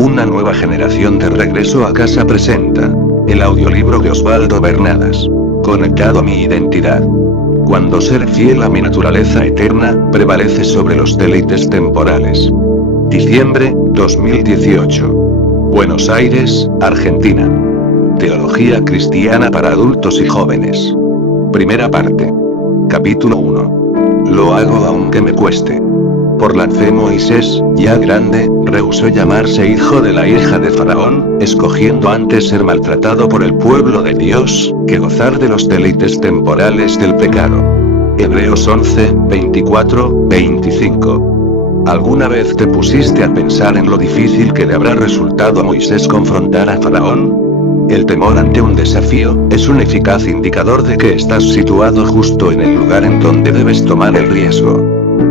Una nueva generación de Regreso a Casa presenta el audiolibro de Osvaldo Bernadas. Conectado a mi identidad. Cuando ser fiel a mi naturaleza eterna prevalece sobre los deleites temporales. Diciembre 2018. Buenos Aires, Argentina. Teología cristiana para adultos y jóvenes. Primera parte. Capítulo 1. Lo hago aunque me cueste. Por la fe Moisés, ya grande, rehusó llamarse hijo de la hija de Faraón, escogiendo antes ser maltratado por el pueblo de Dios, que gozar de los deleites temporales del pecado. Hebreos 11, 24, 25. ¿Alguna vez te pusiste a pensar en lo difícil que le habrá resultado a Moisés confrontar a Faraón? El temor ante un desafío es un eficaz indicador de que estás situado justo en el lugar en donde debes tomar el riesgo.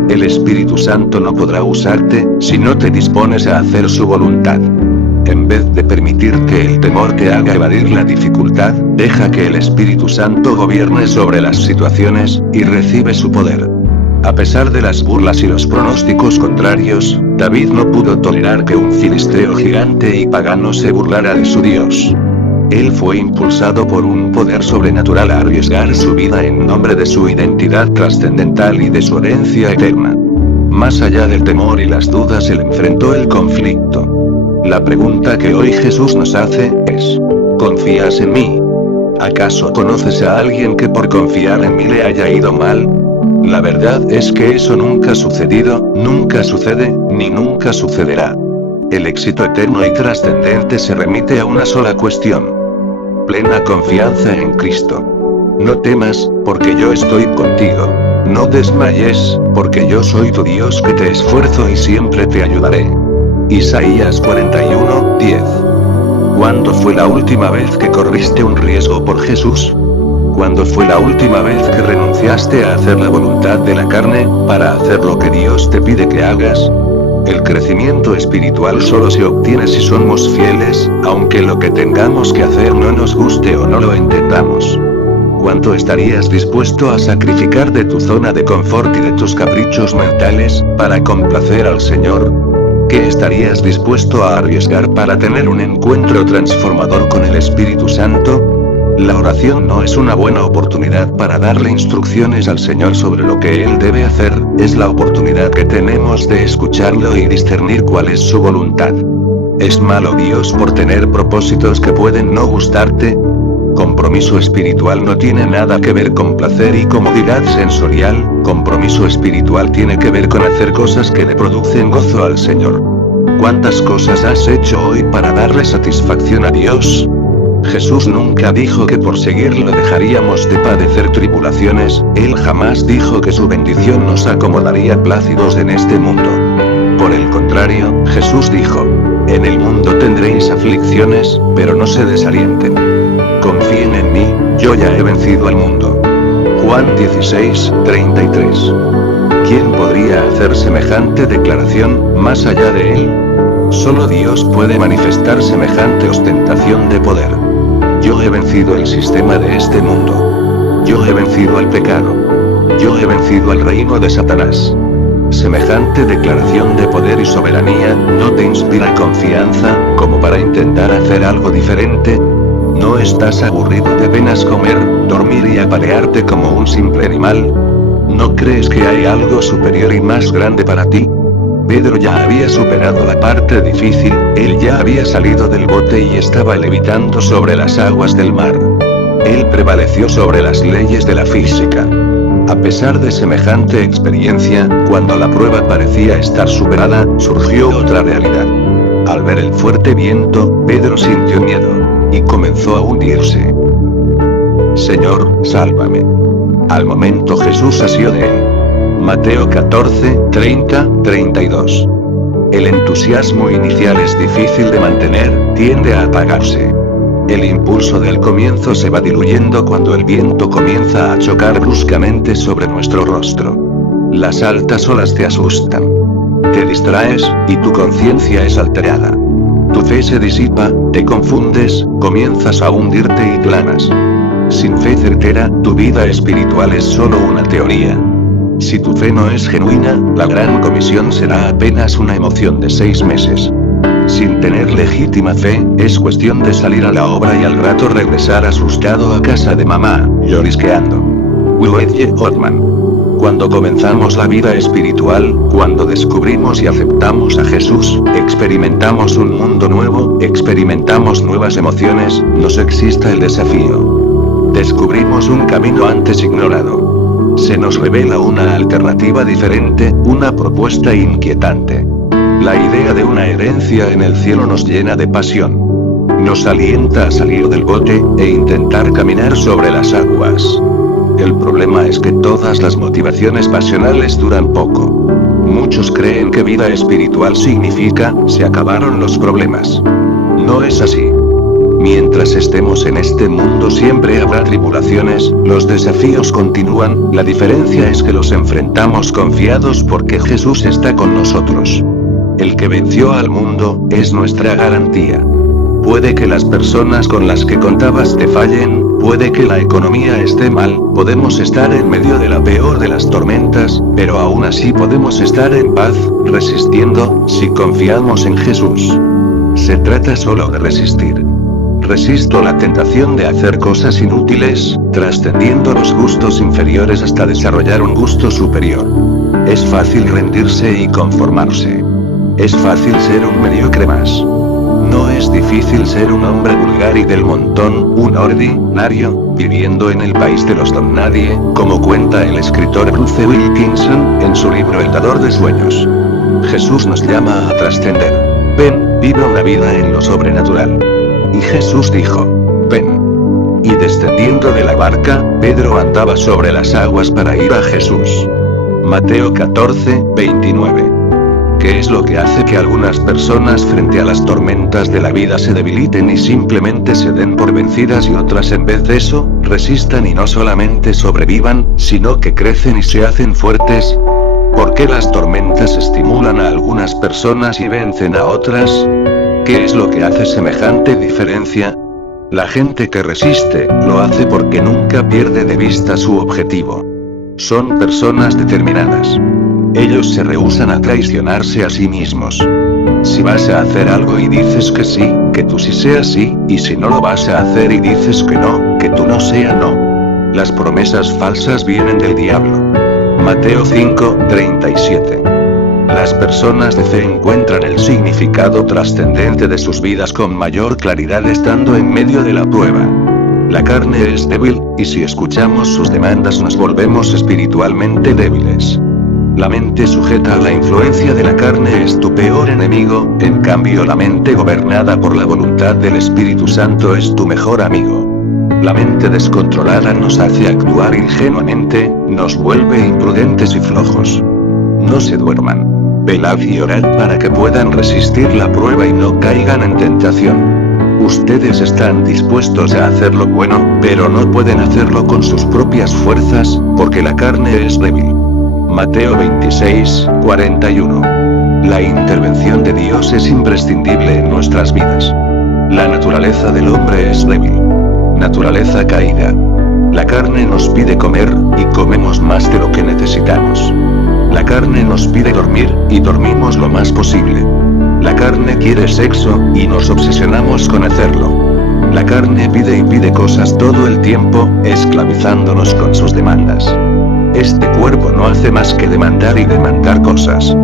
El Espíritu Santo no podrá usarte si no te dispones a hacer su voluntad. En vez de permitir que el temor te haga evadir la dificultad, deja que el Espíritu Santo gobierne sobre las situaciones y recibe su poder. A pesar de las burlas y los pronósticos contrarios, David no pudo tolerar que un filisteo gigante y pagano se burlara de su Dios. Él fue impulsado por un poder sobrenatural a arriesgar su vida en nombre de su identidad trascendental y de su herencia eterna. Más allá del temor y las dudas, él enfrentó el conflicto. La pregunta que hoy Jesús nos hace es: ¿confías en mí? ¿Acaso conoces a alguien que por confiar en mí le haya ido mal? La verdad es que eso nunca ha sucedido, nunca sucede, ni nunca sucederá. El éxito eterno y trascendente se remite a una sola cuestión: plena confianza en Cristo. No temas, porque yo estoy contigo. No desmayes, porque yo soy tu Dios que te esfuerzo y siempre te ayudaré. Isaías 41, 10. ¿Cuándo fue la última vez que corriste un riesgo por Jesús? ¿Cuándo fue la última vez que renunciaste a hacer la voluntad de la carne, para hacer lo que Dios te pide que hagas? El crecimiento espiritual solo se obtiene si somos fieles, aunque lo que tengamos que hacer no nos guste o no lo entendamos. ¿Cuánto estarías dispuesto a sacrificar de tu zona de confort y de tus caprichos mentales, para complacer al Señor? ¿Qué estarías dispuesto a arriesgar para tener un encuentro transformador con el Espíritu Santo? La oración no es una buena oportunidad para darle instrucciones al Señor sobre lo que Él debe hacer, es la oportunidad que tenemos de escucharlo y discernir cuál es su voluntad. ¿Es malo Dios por tener propósitos que pueden no gustarte? Compromiso espiritual no tiene nada que ver con placer y comodidad sensorial. Compromiso espiritual tiene que ver con hacer cosas que le producen gozo al Señor. ¿Cuántas cosas has hecho hoy para darle satisfacción a Dios? Jesús nunca dijo que por seguirlo dejaríamos de padecer tribulaciones, Él jamás dijo que su bendición nos acomodaría plácidos en este mundo. Por el contrario, Jesús dijo: en el mundo tendréis aflicciones, pero no se desalienten. Confíen en mí, yo ya he vencido al mundo. Juan 16, 33. ¿Quién podría hacer semejante declaración, más allá de Él? Solo Dios puede manifestar semejante ostentación de poder. Yo he vencido el sistema de este mundo. Yo he vencido al pecado. Yo he vencido al reino de Satanás. Semejante declaración de poder y soberanía, ¿no te inspira confianza, como para intentar hacer algo diferente? ¿No estás aburrido de apenas comer, dormir y aparearte como un simple animal? ¿No crees que hay algo superior y más grande para ti? Pedro ya había superado la parte difícil, él ya había salido del bote y estaba levitando sobre las aguas del mar. Él prevaleció sobre las leyes de la física. A pesar de semejante experiencia, cuando la prueba parecía estar superada, surgió otra realidad. Al ver el fuerte viento, Pedro sintió miedo y comenzó a hundirse. Señor, sálvame. Al momento Jesús asió de él. Mateo 14, 30, 32. El entusiasmo inicial es difícil de mantener, tiende a apagarse. El impulso del comienzo se va diluyendo cuando el viento comienza a chocar bruscamente sobre nuestro rostro. Las altas olas te asustan. Te distraes, y tu conciencia es alterada. Tu fe se disipa, te confundes, comienzas a hundirte y planas. Sin fe certera, tu vida espiritual es solo una teoría. Si tu fe no es genuina, la gran comisión será apenas una emoción de 6 meses. sin tener legítima fe, es cuestión de salir a la obra y al rato regresar asustado a casa de mamá, llorisqueando. Willie Ottman. Cuando comenzamos la vida espiritual, cuando descubrimos y aceptamos a Jesús, experimentamos un mundo nuevo, experimentamos nuevas emociones, nos excita el desafío. Descubrimos un camino antes ignorado. Se nos revela una alternativa diferente, una propuesta inquietante. La idea de una herencia en el cielo nos llena de pasión. Nos alienta a salir del bote e intentar caminar sobre las aguas. El problema es que todas las motivaciones pasionales duran poco. Muchos creen que vida espiritual significa, se acabaron los problemas. No es así. Mientras estemos en este mundo siempre habrá tribulaciones, los desafíos continúan, la diferencia es que los enfrentamos confiados porque Jesús está con nosotros. El que venció al mundo, es nuestra garantía. Puede que las personas con las que contabas te fallen, puede que la economía esté mal, podemos estar en medio de la peor de las tormentas, pero aún así podemos estar en paz, resistiendo, si confiamos en Jesús. Se trata solo de resistir. Resisto la tentación de hacer cosas inútiles, trascendiendo los gustos inferiores hasta desarrollar un gusto superior. Es fácil rendirse y conformarse. Es fácil ser un mediocre más. No es difícil ser un hombre vulgar y del montón, un ordinario, viviendo en el país de los don nadie, como cuenta el escritor Bruce Wilkinson, en su libro El dador de sueños. Jesús nos llama a trascender. Ven, vive una vida en lo sobrenatural. Y Jesús dijo, ven. Y descendiendo de la barca, Pedro andaba sobre las aguas para ir a Jesús. Mateo 14, 29. ¿Qué es lo que hace que algunas personas frente a las tormentas de la vida se debiliten y simplemente se den por vencidas y otras en vez de eso, resistan y no solamente sobrevivan, sino que crecen y se hacen fuertes? ¿Por qué las tormentas estimulan a algunas personas y vencen a otras? ¿Qué es lo que hace semejante diferencia? La gente que resiste, lo hace porque nunca pierde de vista su objetivo. Son personas determinadas. Ellos se rehúsan a traicionarse a sí mismos. Si vas a hacer algo y dices que sí, que tú sí sea sí, y si no lo vas a hacer y dices que tú no sea no. Las promesas falsas vienen del diablo. Mateo 5, 37. Las personas de fe encuentran el significado trascendente de sus vidas con mayor claridad estando en medio de la prueba. La carne es débil, y si escuchamos sus demandas nos volvemos espiritualmente débiles. La mente sujeta a la influencia de la carne es tu peor enemigo, en cambio la mente gobernada por la voluntad del Espíritu Santo es tu mejor amigo. La mente descontrolada nos hace actuar ingenuamente, nos vuelve imprudentes y flojos. No se duerman. Velad y orad para que puedan resistir la prueba y no caigan en tentación. Ustedes están dispuestos a hacer lo bueno, pero no pueden hacerlo con sus propias fuerzas, porque la carne es débil. Mateo 26, 41. La intervención de Dios es imprescindible en nuestras vidas. La naturaleza del hombre es débil. Naturaleza caída. La carne nos pide comer, y comemos más de lo que necesitamos. La carne nos pide dormir, y dormimos lo más posible. La carne quiere sexo, y nos obsesionamos con hacerlo. La carne pide y pide cosas todo el tiempo, esclavizándonos con sus demandas. Este cuerpo no hace más que demandar y demandar cosas.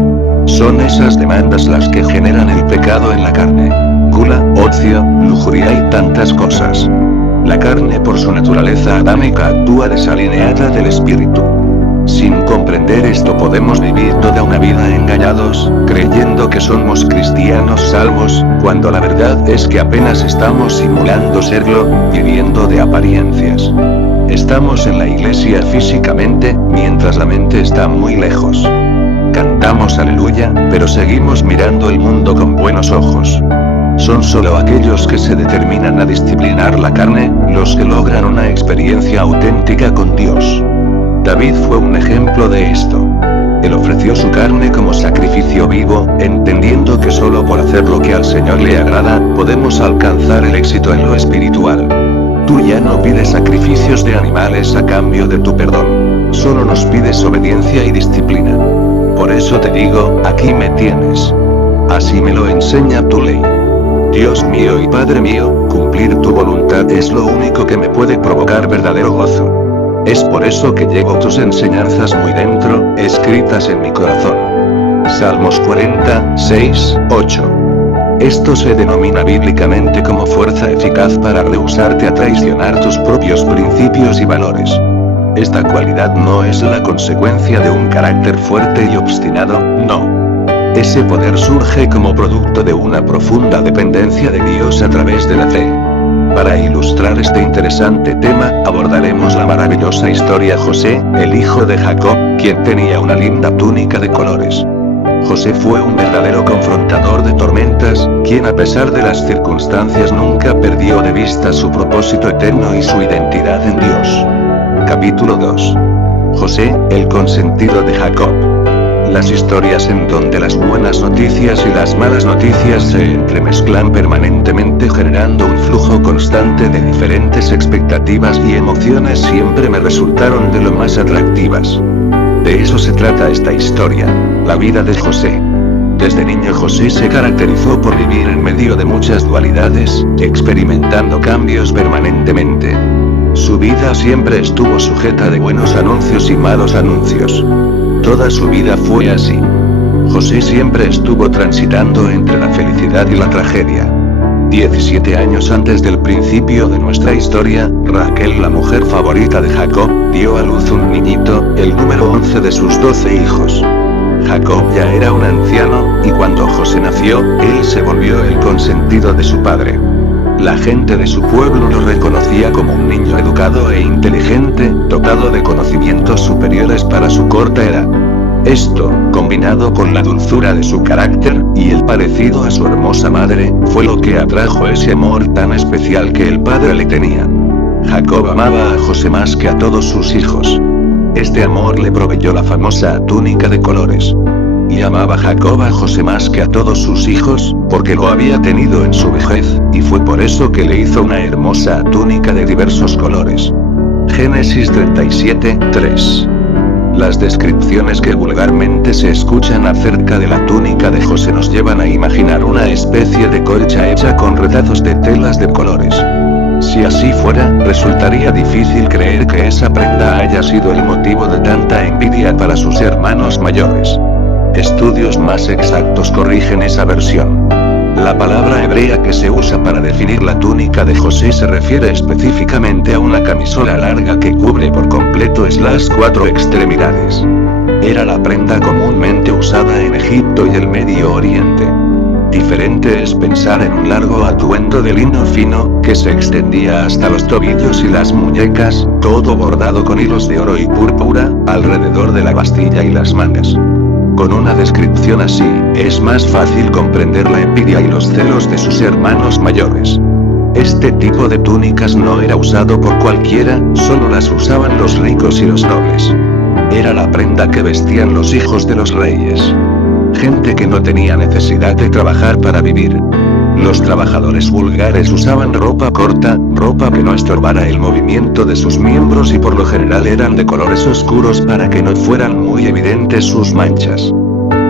Son esas demandas las que generan el pecado en la carne. Gula, ocio, lujuria y tantas cosas. La carne por su naturaleza adámica actúa desalineada del espíritu. Sin comprender esto podemos vivir toda una vida engañados, creyendo que somos cristianos salvos, cuando la verdad es que apenas estamos simulando serlo, viviendo de apariencias. Estamos en la iglesia físicamente, mientras la mente está muy lejos. Cantamos aleluya, pero seguimos mirando el mundo con buenos ojos. Son solo aquellos que se determinan a disciplinar la carne, los que logran una experiencia auténtica con Dios. David fue un ejemplo de esto. Él ofreció su carne como sacrificio vivo, entendiendo que solo por hacer lo que al Señor le agrada, podemos alcanzar el éxito en lo espiritual. Tú ya no pides sacrificios de animales a cambio de tu perdón. Solo nos pides obediencia y disciplina. Por eso te digo, aquí me tienes. Así me lo enseña tu ley. Dios mío y Padre mío, cumplir tu voluntad es lo único que me puede provocar verdadero gozo. Es por eso que llevo tus enseñanzas muy dentro, escritas en mi corazón. Salmos 46, 8. Esto se denomina bíblicamente como fuerza eficaz para rehusarte a traicionar tus propios principios y valores. Esta cualidad no es la consecuencia de un carácter fuerte y obstinado, no. Ese poder surge como producto de una profunda dependencia de Dios a través de la fe. Para ilustrar este interesante tema, abordaremos la maravillosa historia José, el hijo de Jacob, quien tenía una linda túnica de colores. José fue un verdadero confrontador de tormentas, quien a pesar de las circunstancias nunca perdió de vista su propósito eterno y su identidad en Dios. Capítulo 2. José, el consentido de Jacob. Las historias en donde las buenas noticias y las malas noticias se entremezclan permanentemente generando un flujo constante de diferentes expectativas y emociones siempre me resultaron de lo más atractivas. De eso se trata esta historia, la vida de José. Desde niño José se caracterizó por vivir en medio de muchas dualidades, experimentando cambios permanentemente. Su vida siempre estuvo sujeta de buenos anuncios y malos anuncios. Toda su vida fue así. José siempre estuvo transitando entre la felicidad y la tragedia. 17 años antes del principio de nuestra historia, Raquel, la mujer favorita de Jacob, dio a luz un niñito, el número 11 de sus 12 hijos. Jacob ya era un anciano, y cuando José nació, él se volvió el consentido de su padre. La gente de su pueblo lo reconocía como un niño educado e inteligente, dotado de conocimientos superiores para su corta edad. Esto, combinado con la dulzura de su carácter, y el parecido a su hermosa madre, fue lo que atrajo ese amor tan especial que el padre le tenía. Jacob amaba a José más que a todos sus hijos. Este amor le proveyó la famosa túnica de colores. Y amaba Jacob a José más que a todos sus hijos, porque lo había tenido en su vejez, y fue por eso que le hizo una hermosa túnica de diversos colores. Génesis 37, 3. Las descripciones que vulgarmente se escuchan acerca de la túnica de José nos llevan a imaginar una especie de colcha hecha con retazos de telas de colores. Si así fuera, resultaría difícil creer que esa prenda haya sido el motivo de tanta envidia para sus hermanos mayores. Estudios más exactos corrigen esa versión. La palabra hebrea que se usa para definir la túnica de José se refiere específicamente a una camisola larga que cubre por completo las 4 extremidades. Era la prenda comúnmente usada en Egipto y el Medio Oriente. Diferente es pensar en un largo atuendo de lino fino, que se extendía hasta los tobillos y las muñecas, todo bordado con hilos de oro y púrpura, alrededor de la bastilla y las mangas. Con una descripción así, es más fácil comprender la envidia y los celos de sus hermanos mayores. Este tipo de túnicas no era usado por cualquiera, solo las usaban los ricos y los nobles. Era la prenda que vestían los hijos de los reyes. Gente que no tenía necesidad de trabajar para vivir. Los trabajadores vulgares usaban ropa corta, ropa que no estorbara el movimiento de sus miembros y por lo general eran de colores oscuros para que no fueran muy evidentes sus manchas.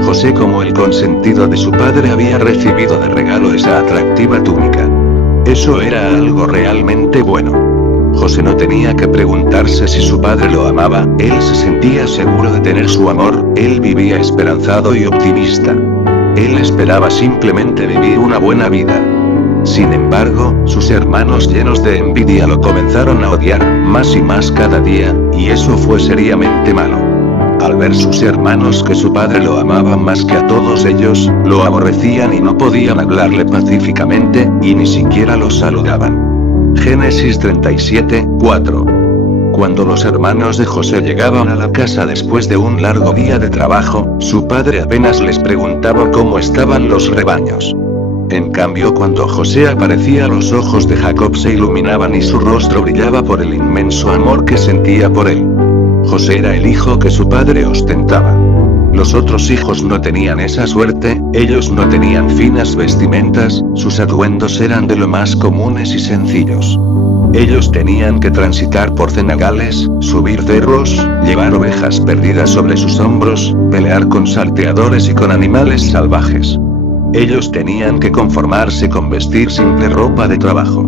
José, como el consentido de su padre, había recibido de regalo esa atractiva túnica. Eso era algo realmente bueno. José no tenía que preguntarse si su padre lo amaba, él se sentía seguro de tener su amor, él vivía esperanzado y optimista. Él esperaba simplemente vivir una buena vida. Sin embargo, sus hermanos llenos de envidia lo comenzaron a odiar, más y más cada día, y eso fue seriamente malo. Al ver sus hermanos que su padre lo amaba más que a todos ellos, lo aborrecían y no podían hablarle pacíficamente, y ni siquiera lo saludaban. Génesis 37, 4. Cuando los hermanos de José llegaban a la casa después de un largo día de trabajo, su padre apenas les preguntaba cómo estaban los rebaños. En cambio, cuando José aparecía, los ojos de Jacob se iluminaban y su rostro brillaba por el inmenso amor que sentía por él. José era el hijo que su padre ostentaba. Los otros hijos no tenían esa suerte, ellos no tenían finas vestimentas, sus atuendos eran de lo más comunes y sencillos. Ellos tenían que transitar por cenagales, subir cerros, llevar ovejas perdidas sobre sus hombros, pelear con salteadores y con animales salvajes. Ellos tenían que conformarse con vestir simple ropa de trabajo.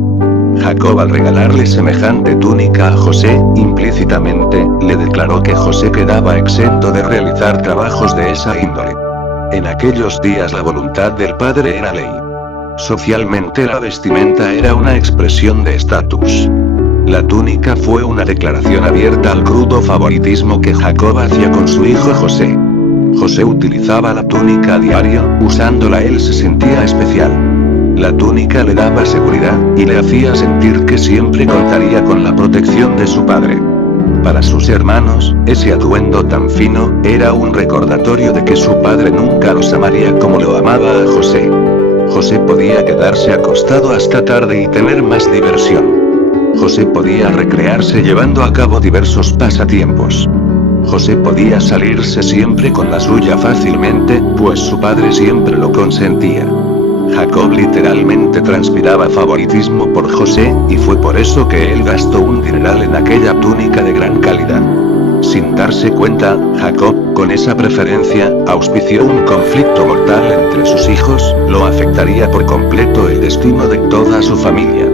Jacob, al regalarle semejante túnica a José, implícitamente, le declaró que José quedaba exento de realizar trabajos de esa índole. En aquellos días la voluntad del padre era ley. Socialmente la vestimenta era una expresión de estatus. La túnica fue una declaración abierta al crudo favoritismo que Jacob hacía con su hijo José. José utilizaba la túnica a diario, usándola él se sentía especial. La túnica le daba seguridad, y le hacía sentir que siempre contaría con la protección de su padre. Para sus hermanos, ese atuendo tan fino, era un recordatorio de que su padre nunca los amaría como lo amaba a José. José podía quedarse acostado hasta tarde y tener más diversión. José podía recrearse llevando a cabo diversos pasatiempos. José podía salirse siempre con la suya fácilmente, pues su padre siempre lo consentía. Jacob literalmente transpiraba favoritismo por José, y fue por eso que él gastó un dineral en aquella túnica de gran calidad. Sin darse cuenta, Jacob, con esa preferencia, auspició un conflicto mortal entre sus hijos, lo afectaría por completo el destino de toda su familia.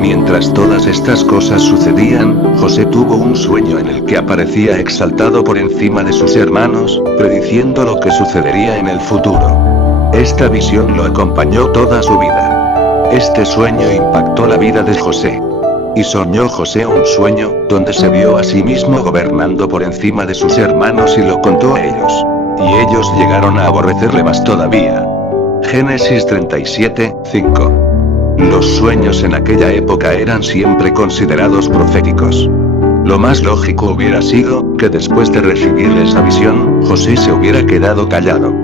Mientras todas estas cosas sucedían, José tuvo un sueño en el que aparecía exaltado por encima de sus hermanos, prediciendo lo que sucedería en el futuro. Esta visión lo acompañó toda su vida. Este sueño impactó la vida de José. Y soñó José un sueño, donde se vio a sí mismo gobernando por encima de sus hermanos y lo contó a ellos. Y ellos llegaron a aborrecerle más todavía. Génesis 37:5. Los sueños en aquella época eran siempre considerados proféticos. Lo más lógico hubiera sido, que después de recibir esa visión, José se hubiera quedado callado.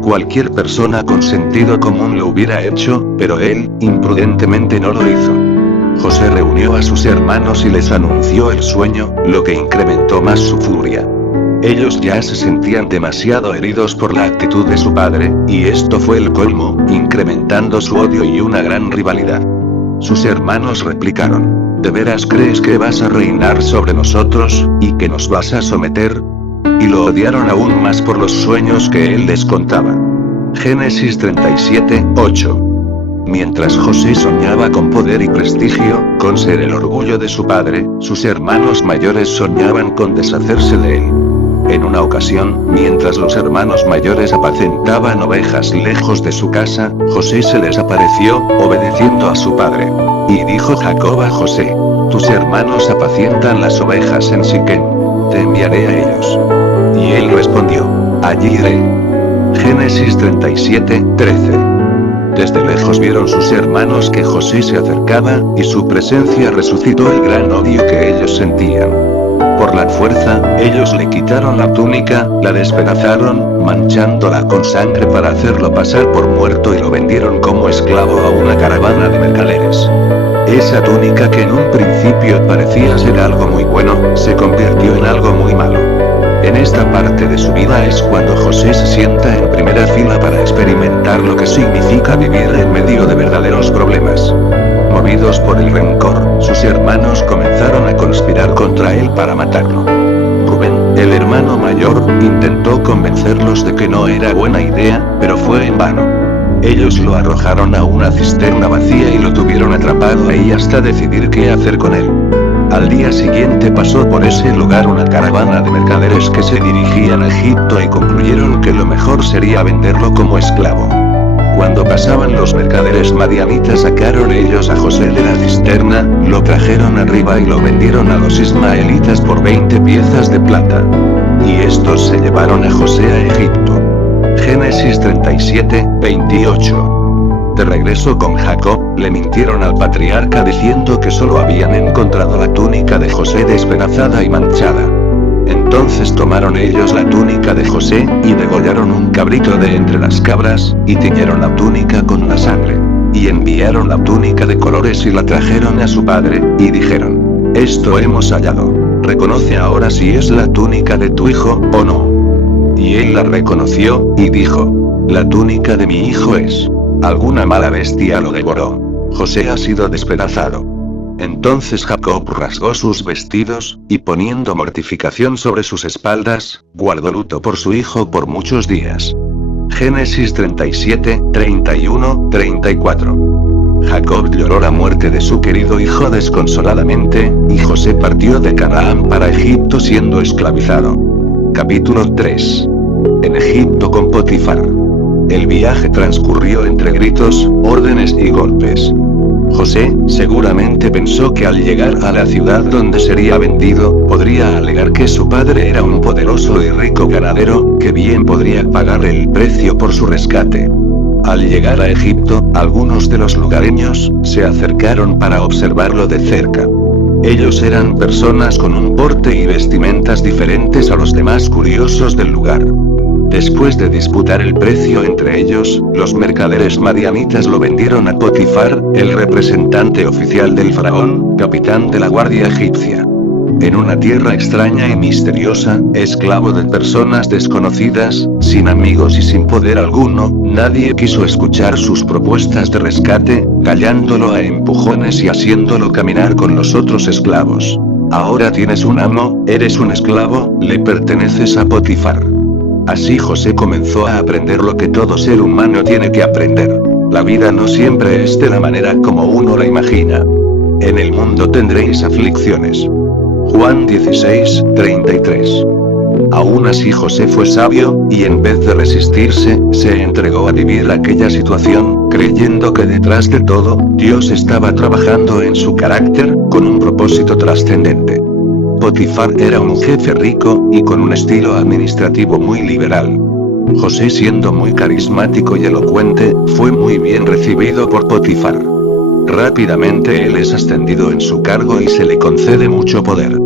Cualquier persona con sentido común lo hubiera hecho, pero él, imprudentemente no lo hizo. José reunió a sus hermanos y les anunció el sueño, lo que incrementó más su furia. Ellos ya se sentían demasiado heridos por la actitud de su padre, y esto fue el colmo, incrementando su odio y una gran rivalidad. Sus hermanos replicaron: ¿de veras crees que vas a reinar sobre nosotros, y que nos vas a someter? Y lo odiaron aún más por los sueños que él les contaba. Génesis 37:8. Mientras José soñaba con poder y prestigio, con ser el orgullo de su padre, sus hermanos mayores soñaban con deshacerse de él. En una ocasión, mientras los hermanos mayores apacentaban ovejas lejos de su casa, José se les apareció, obedeciendo a su padre. Y dijo Jacob a José: tus hermanos apacientan las ovejas en Siquem. Te enviaré a ellos. Y él respondió: allí iré. Génesis 37:13. Desde lejos vieron sus hermanos que José se acercaba, y su presencia resucitó el gran odio que ellos sentían. Por la fuerza, ellos le quitaron la túnica, la despedazaron, manchándola con sangre para hacerlo pasar por muerto y lo vendieron como esclavo a una caravana de mercaderes. Esa túnica que en un principio parecía ser algo muy bueno, se convirtió en algo muy malo. En esta parte de su vida es cuando José se sienta en primera fila para experimentar lo que significa vivir en medio de verdaderos problemas. Movidos por el rencor, sus hermanos comenzaron a conspirar contra él para matarlo. Rubén, el hermano mayor, intentó convencerlos de que no era buena idea, pero fue en vano. Ellos lo arrojaron a una cisterna vacía y lo tuvieron atrapado ahí hasta decidir qué hacer con él. Al día siguiente pasó por ese lugar una caravana de mercaderes que se dirigían a Egipto y concluyeron que lo mejor sería venderlo como esclavo. Cuando pasaban los mercaderes madianitas, sacaron ellos a José de la cisterna, lo trajeron arriba y lo vendieron a los ismaelitas por 20 piezas de plata. Y estos se llevaron a José a Egipto. Génesis 37:28. De regreso con Jacob, le mintieron al patriarca diciendo que solo habían encontrado la túnica de José despedazada y manchada. Entonces tomaron ellos la túnica de José, y degollaron un cabrito de entre las cabras, y tiñeron la túnica con la sangre. Y enviaron la túnica de colores y la trajeron a su padre, y dijeron: esto hemos hallado. Reconoce ahora si es la túnica de tu hijo, o no. Y él la reconoció, y dijo: la túnica de mi hijo es. Alguna mala bestia lo devoró. José ha sido despedazado. Entonces Jacob rasgó sus vestidos, y poniendo mortificación sobre sus espaldas, guardó luto por su hijo por muchos días. Génesis 37, 31, 34. Jacob lloró la muerte de su querido hijo desconsoladamente, y José partió de Canaán para Egipto siendo esclavizado. Capítulo 3. En Egipto con Potifar. El viaje transcurrió entre gritos, órdenes y golpes. José, seguramente pensó que al llegar a la ciudad donde sería vendido, podría alegar que su padre era un poderoso y rico ganadero, que bien podría pagar el precio por su rescate. Al llegar a Egipto, algunos de los lugareños se acercaron para observarlo de cerca. Ellos eran personas con un porte y vestimentas diferentes a los demás curiosos del lugar. Después de disputar el precio entre ellos, los mercaderes madianitas lo vendieron a Potifar, el representante oficial del faraón, capitán de la guardia egipcia. En una tierra extraña y misteriosa, esclavo de personas desconocidas, sin amigos y sin poder alguno, nadie quiso escuchar sus propuestas de rescate, callándolo a empujones y haciéndolo caminar con los otros esclavos. Ahora tienes un amo, eres un esclavo, le perteneces a Potifar. Así José comenzó a aprender lo que todo ser humano tiene que aprender. La vida no siempre es de la manera como uno la imagina. En el mundo tendréis aflicciones. Juan 16, 33. Aún así José fue sabio, y en vez de resistirse, se entregó a vivir aquella situación, creyendo que detrás de todo, Dios estaba trabajando en su carácter, con un propósito trascendente. Potifar era un jefe rico, y con un estilo administrativo muy liberal. José, siendo muy carismático y elocuente, fue muy bien recibido por Potifar. Rápidamente él es ascendido en su cargo y se le concede mucho poder.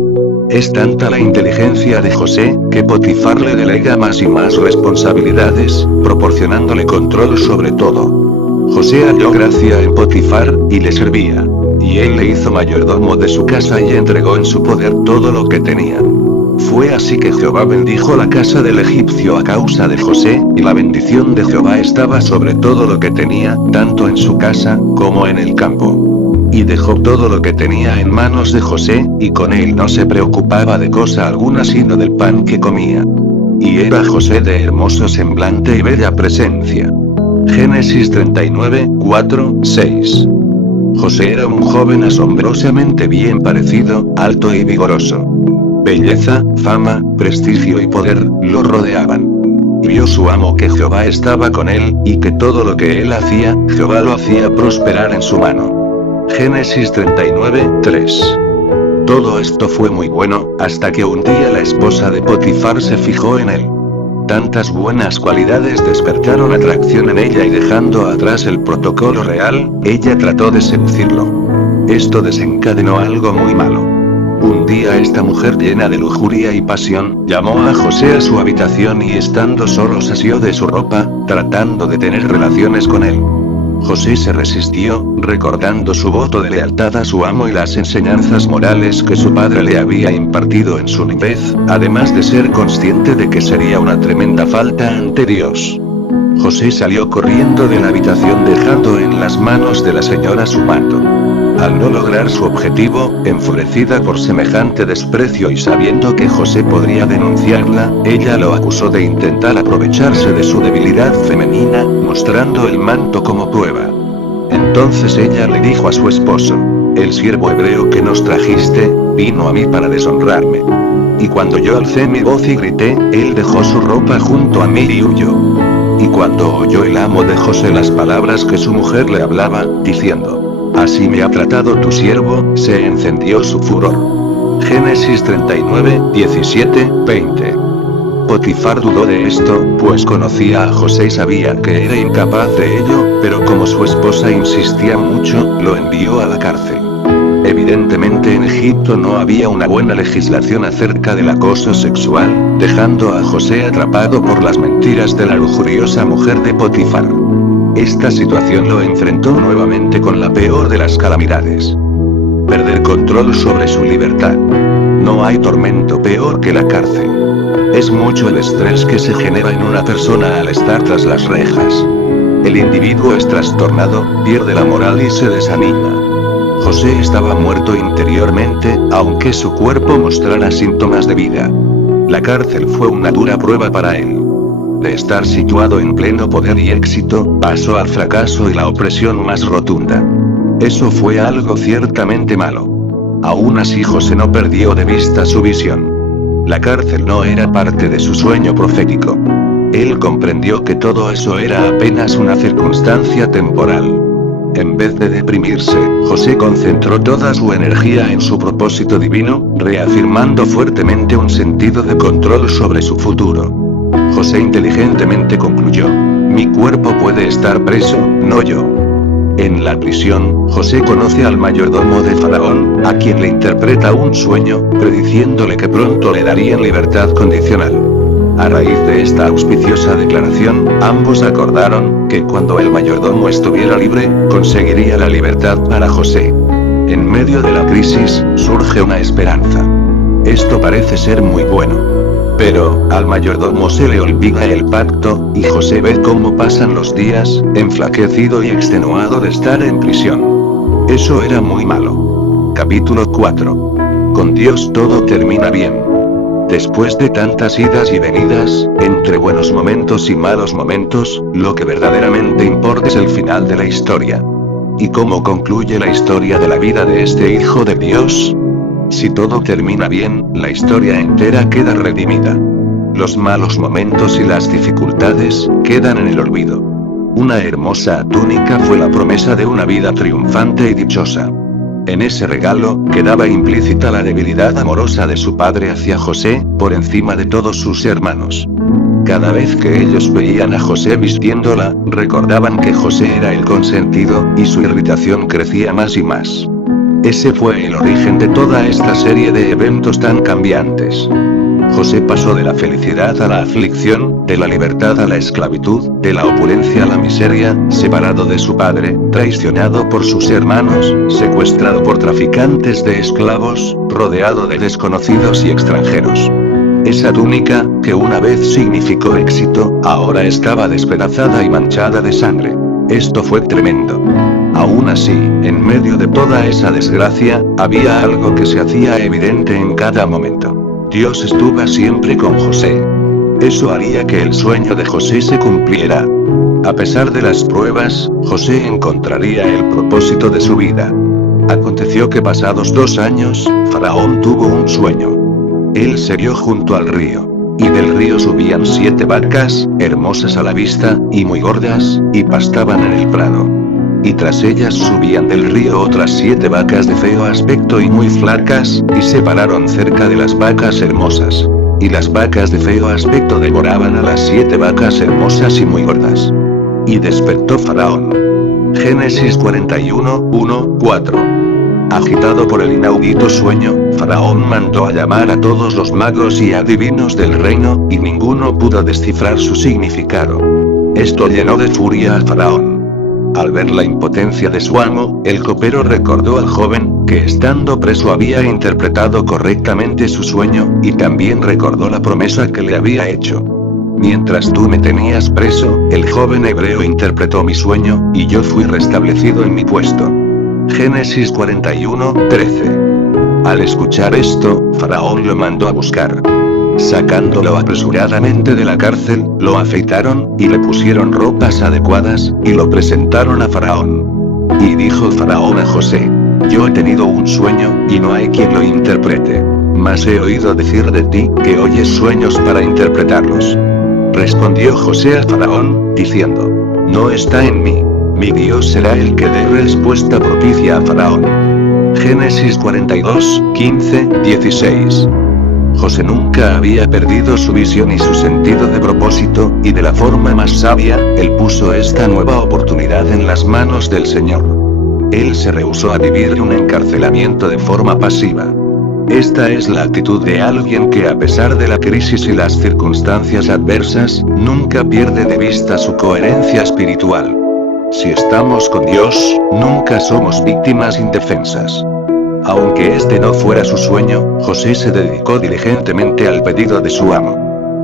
Es tanta la inteligencia de José, que Potifar le delega más y más responsabilidades, proporcionándole control sobre todo. José halló gracia en Potifar, y le servía. Y él le hizo mayordomo de su casa y entregó en su poder todo lo que tenía. Fue así que Jehová bendijo la casa del egipcio a causa de José, y la bendición de Jehová estaba sobre todo lo que tenía, tanto en su casa, como en el campo. Y dejó todo lo que tenía en manos de José, y con él no se preocupaba de cosa alguna sino del pan que comía. Y era José de hermoso semblante y bella presencia. Génesis 39, 4, 6. José era un joven asombrosamente bien parecido, alto y vigoroso. Belleza, fama, prestigio y poder lo rodeaban. Vio su amo que Jehová estaba con él, y que todo lo que él hacía, Jehová lo hacía prosperar en su mano. Génesis 39, 3. Todo esto fue muy bueno, hasta que un día la esposa de Potifar se fijó en él. Tantas buenas cualidades despertaron atracción en ella y dejando atrás el protocolo real, ella trató de seducirlo. Esto desencadenó algo muy malo. Un día esta mujer llena de lujuria y pasión, llamó a José a su habitación y estando solo se asió de su ropa, tratando de tener relaciones con él. José se resistió, recordando su voto de lealtad a su amo y las enseñanzas morales que su padre le había impartido en su niñez, además de ser consciente de que sería una tremenda falta ante Dios. José salió corriendo de la habitación dejando en las manos de la señora su manto. Al no lograr su objetivo, enfurecida por semejante desprecio y sabiendo que José podría denunciarla, ella lo acusó de intentar aprovecharse de su debilidad femenina, mostrando el manto como prueba. Entonces ella le dijo a su esposo: el siervo hebreo que nos trajiste, vino a mí para deshonrarme. Y cuando yo alcé mi voz y grité, él dejó su ropa junto a mí y huyó. Y cuando oyó el amo de José las palabras que su mujer le hablaba, diciendo: así me ha tratado tu siervo, se encendió su furor. Génesis 39, 17, 20. Potifar dudó de esto, pues conocía a José y sabía que era incapaz de ello, pero como su esposa insistía mucho, lo envió a la cárcel. Evidentemente en Egipto no había una buena legislación acerca del acoso sexual, dejando a José atrapado por las mentiras de la lujuriosa mujer de Potifar. Esta situación lo enfrentó nuevamente con la peor de las calamidades: perder control sobre su libertad. No hay tormento peor que la cárcel. Es mucho el estrés que se genera en una persona al estar tras las rejas. El individuo es trastornado, pierde la moral y se desanima. José estaba muerto interiormente, aunque su cuerpo mostrara síntomas de vida. La cárcel fue una dura prueba para él. de estar situado en pleno poder y éxito, pasó al fracaso y la opresión más rotunda. Eso fue algo ciertamente malo. Aún así José no perdió de vista su visión. La cárcel no era parte de su sueño profético. Él comprendió que todo eso era apenas una circunstancia temporal. En vez de deprimirse, José concentró toda su energía en su propósito divino, reafirmando fuertemente un sentido de control sobre su futuro. José inteligentemente concluyó: mi cuerpo puede estar preso, no yo. En la prisión, José conoce al mayordomo de Faraón, a quien le interpreta un sueño, prediciéndole que pronto le darían libertad condicional. A raíz de esta auspiciosa declaración, ambos acordaron que cuando el mayordomo estuviera libre, conseguiría la libertad para José. En medio de la crisis, surge una esperanza. Esto parece ser muy bueno. Pero, al mayordomo se le olvida el pacto, y José ve cómo pasan los días, enflaquecido y extenuado de estar en prisión. Eso era muy malo. Capítulo 4. Con Dios todo termina bien. Después de tantas idas y venidas, entre buenos momentos y malos momentos, lo que verdaderamente importa es el final de la historia. ¿Y cómo concluye la historia de la vida de este Hijo de Dios? Si todo termina bien, la historia entera queda redimida. Los malos momentos y las dificultades quedan en el olvido. Una hermosa túnica fue la promesa de una vida triunfante y dichosa. En ese regalo, quedaba implícita la debilidad amorosa de su padre hacia José, por encima de todos sus hermanos. Cada vez que ellos veían a José vistiéndola, recordaban que José era el consentido, y su irritación crecía más y más. Ese fue el origen de toda esta serie de eventos tan cambiantes. José pasó de la felicidad a la aflicción, de la libertad a la esclavitud, de la opulencia a la miseria, separado de su padre, traicionado por sus hermanos, secuestrado por traficantes de esclavos, rodeado de desconocidos y extranjeros. Esa túnica, que una vez significó éxito, ahora estaba despedazada y manchada de sangre. Esto fue tremendo. Aún así, en medio de toda esa desgracia, había algo que se hacía evidente en cada momento. Dios estuvo siempre con José. Eso haría que el sueño de José se cumpliera. A pesar de las pruebas, José encontraría el propósito de su vida. Aconteció que pasados 2 años, Faraón tuvo un sueño. Él se vio junto al río. Y del río subían 7 vacas, hermosas a la vista, y muy gordas, y pastaban en el prado. Y tras ellas subían del río otras 7 vacas de feo aspecto y muy flacas, y se pararon cerca de las vacas hermosas. Y las vacas de feo aspecto devoraban a las 7 vacas hermosas y muy gordas. Y despertó Faraón. Génesis 41, 1, 4. Agitado por el inaudito sueño, Faraón mandó a llamar a todos los magos y adivinos del reino, y ninguno pudo descifrar su significado. Esto llenó de furia a Faraón. Al ver la impotencia de su amo, el copero recordó al joven, que estando preso había interpretado correctamente su sueño, y también recordó la promesa que le había hecho. Mientras tú me tenías preso, el joven hebreo interpretó mi sueño, y yo fui restablecido en mi puesto. Génesis 41, 13. Al escuchar esto, Faraón lo mandó a buscar. Sacándolo apresuradamente de la cárcel, lo afeitaron, y le pusieron ropas adecuadas, y lo presentaron a Faraón. Y dijo Faraón a José: yo he tenido un sueño, y no hay quien lo interprete. Mas he oído decir de ti, que oyes sueños para interpretarlos. Respondió José a Faraón, diciendo: no está en mí. Mi Dios será el que dé respuesta propicia a Faraón. Génesis 42, 15, 16. José nunca había perdido su visión y su sentido de propósito, y de la forma más sabia, él puso esta nueva oportunidad en las manos del Señor. Él se rehusó a vivir un encarcelamiento de forma pasiva. Esta es la actitud de alguien que, a pesar de la crisis y las circunstancias adversas, nunca pierde de vista su coherencia espiritual. Si estamos con Dios, nunca somos víctimas indefensas. Aunque este no fuera su sueño, José se dedicó diligentemente al pedido de su amo.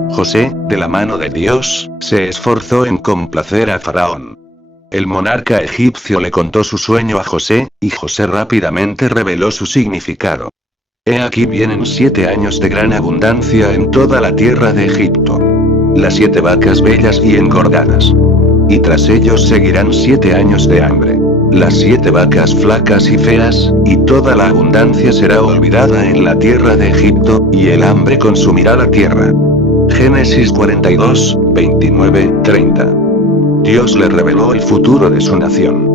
José, de la mano de Dios, se esforzó en complacer a Faraón. El monarca egipcio le contó su sueño a José, y José rápidamente reveló su significado. He aquí vienen 7 años de gran abundancia en toda la tierra de Egipto. las 7 vacas bellas y engordadas. Y tras ellos seguirán 7 años de hambre. Las 7 vacas flacas y feas, y toda la abundancia será olvidada en la tierra de Egipto, y el hambre consumirá la tierra. Génesis 42, 29, 30. Dios le reveló el futuro de su nación.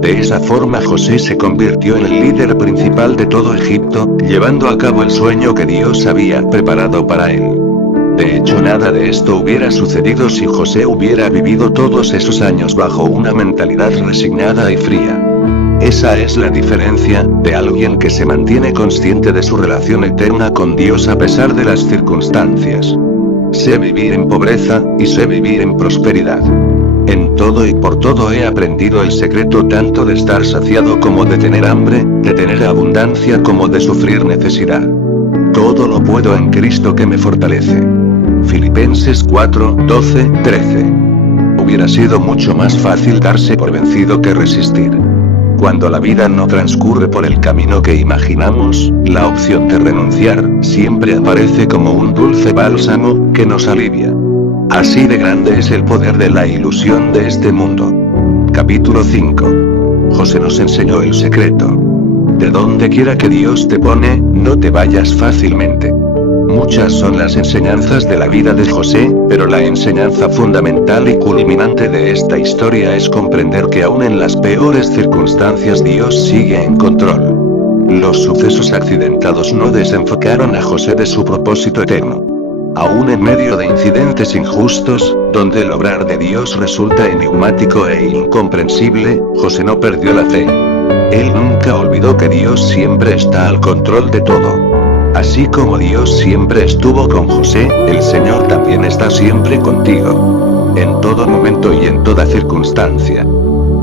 De esa forma José se convirtió en el líder principal de todo Egipto, llevando a cabo el sueño que Dios había preparado para él. De hecho, nada de esto hubiera sucedido si José hubiera vivido todos esos años bajo una mentalidad resignada y fría. Esa es la diferencia de alguien que se mantiene consciente de su relación eterna con Dios a pesar de las circunstancias. Sé vivir en pobreza, y sé vivir en prosperidad. En todo y por todo he aprendido el secreto tanto de estar saciado como de tener hambre, de tener abundancia como de sufrir necesidad. Todo lo puedo en Cristo que me fortalece. Filipenses 4, 12, 13. Hubiera sido mucho más fácil darse por vencido que resistir. Cuando la vida no transcurre por el camino que imaginamos, la opción de renunciar siempre aparece como un dulce bálsamo que nos alivia. Así de grande es el poder de la ilusión de este mundo. Capítulo 5. José nos enseñó el secreto. De donde quiera que Dios te pone, no te vayas fácilmente. Muchas son las enseñanzas de la vida de José, pero la enseñanza fundamental y culminante de esta historia es comprender que aún en las peores circunstancias Dios sigue en control. Los sucesos accidentados no desenfocaron a José de su propósito eterno. Aún en medio de incidentes injustos, donde el obrar de Dios resulta enigmático e incomprensible, José no perdió la fe. Él nunca olvidó que Dios siempre está al control de todo. Así como Dios siempre estuvo con José, el Señor también está siempre contigo. En todo momento y en toda circunstancia.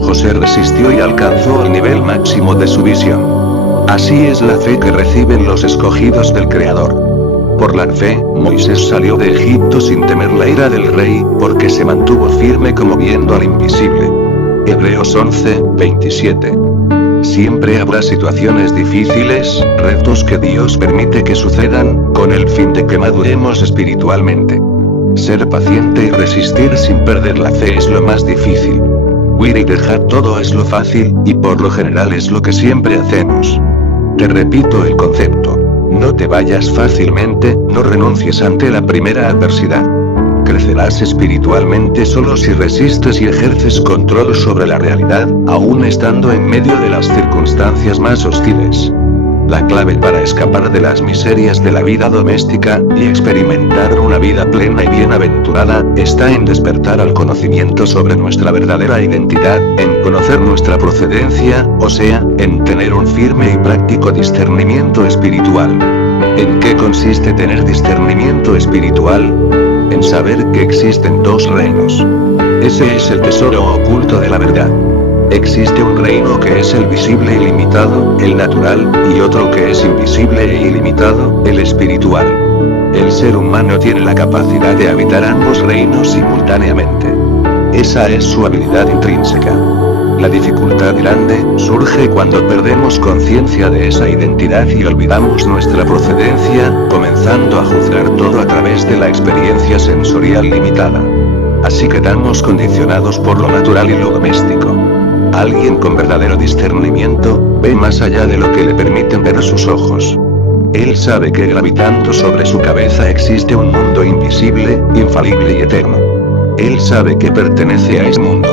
José resistió y alcanzó el nivel máximo de su visión. Así es la fe que reciben los escogidos del Creador. Por la fe, Moisés salió de Egipto sin temer la ira del rey, porque se mantuvo firme como viendo al invisible. Hebreos 11, 27. Siempre habrá situaciones difíciles, retos que Dios permite que sucedan, con el fin de que maduremos espiritualmente. Ser paciente y resistir sin perder la fe es lo más difícil. Huir y dejar todo es lo fácil, y por lo general es lo que siempre hacemos. Te repito el concepto. No te vayas fácilmente, no renuncies ante la primera adversidad. Crecerás espiritualmente solo si resistes y ejerces control sobre la realidad, aún estando en medio de las circunstancias más hostiles. La clave para escapar de las miserias de la vida doméstica, y experimentar una vida plena y bienaventurada, está en despertar al conocimiento sobre nuestra verdadera identidad, en conocer nuestra procedencia, o sea, en tener un firme y práctico discernimiento espiritual. ¿En qué consiste tener discernimiento espiritual? En saber que existen dos reinos. Ese es el tesoro oculto de la verdad. Existe un reino que es el visible y limitado, el natural, y otro que es invisible e ilimitado, el espiritual. El ser humano tiene la capacidad de habitar ambos reinos simultáneamente. Esa es su habilidad intrínseca. La dificultad grande surge cuando perdemos conciencia de esa identidad y olvidamos nuestra procedencia, comenzando a juzgar todo a través de la experiencia sensorial limitada. Así quedamos condicionados por lo natural y lo doméstico. Alguien con verdadero discernimiento ve más allá de lo que le permiten ver sus ojos. Él sabe que gravitando sobre su cabeza existe un mundo invisible, infalible y eterno. Él sabe que pertenece a ese mundo.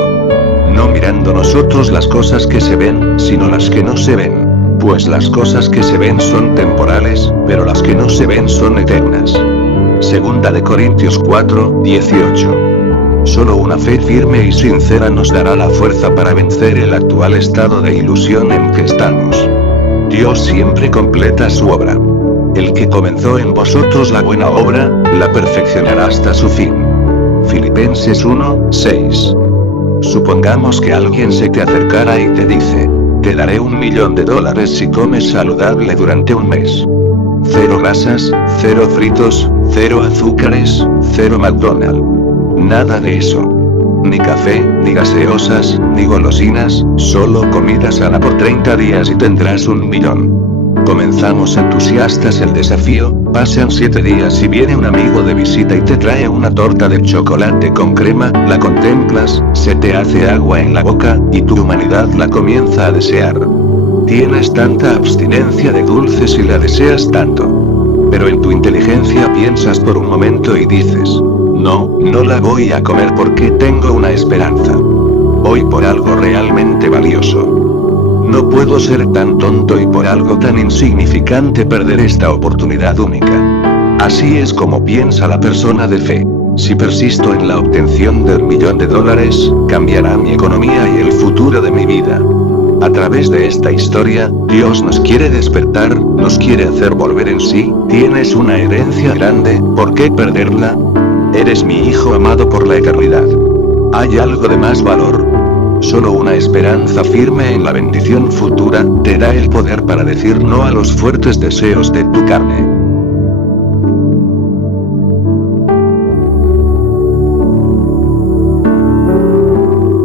No mirando nosotros las cosas que se ven, sino las que no se ven. Pues las cosas que se ven son temporales, pero las que no se ven son eternas. Segunda de Corintios 4, 18. Solo una fe firme y sincera nos dará la fuerza para vencer el actual estado de ilusión en que estamos. Dios siempre completa su obra. El que comenzó en vosotros la buena obra, la perfeccionará hasta su fin. Filipenses 1, 6. Supongamos que alguien se te acercara y te dice, te daré $1 millón si comes saludable durante un mes. 0 grasas, 0 fritos, 0 azúcares, 0 McDonald's. Nada de eso. Ni café, ni gaseosas, ni golosinas, solo comida sana por 30 días y tendrás $1 millón. Comenzamos entusiastas el desafío, pasan 7 días y viene un amigo de visita y te trae una torta de chocolate con crema, la contemplas, se te hace agua en la boca, y tu humanidad la comienza a desear. Tienes tanta abstinencia de dulces y la deseas tanto. Pero en tu inteligencia piensas por un momento y dices, no la voy a comer porque tengo una esperanza. Voy por algo realmente valioso. No puedo ser tan tonto y por algo tan insignificante perder esta oportunidad única. Así es como piensa la persona de fe. Si persisto en la obtención del $1.000.000, cambiará mi economía y el futuro de mi vida. A través de esta historia, Dios nos quiere despertar, nos quiere hacer volver en sí. Tienes una herencia grande, ¿por qué perderla? Eres mi hijo amado por la eternidad. Hay algo de más valor. Solo una esperanza firme en la bendición futura, te da el poder para decir no a los fuertes deseos de tu carne.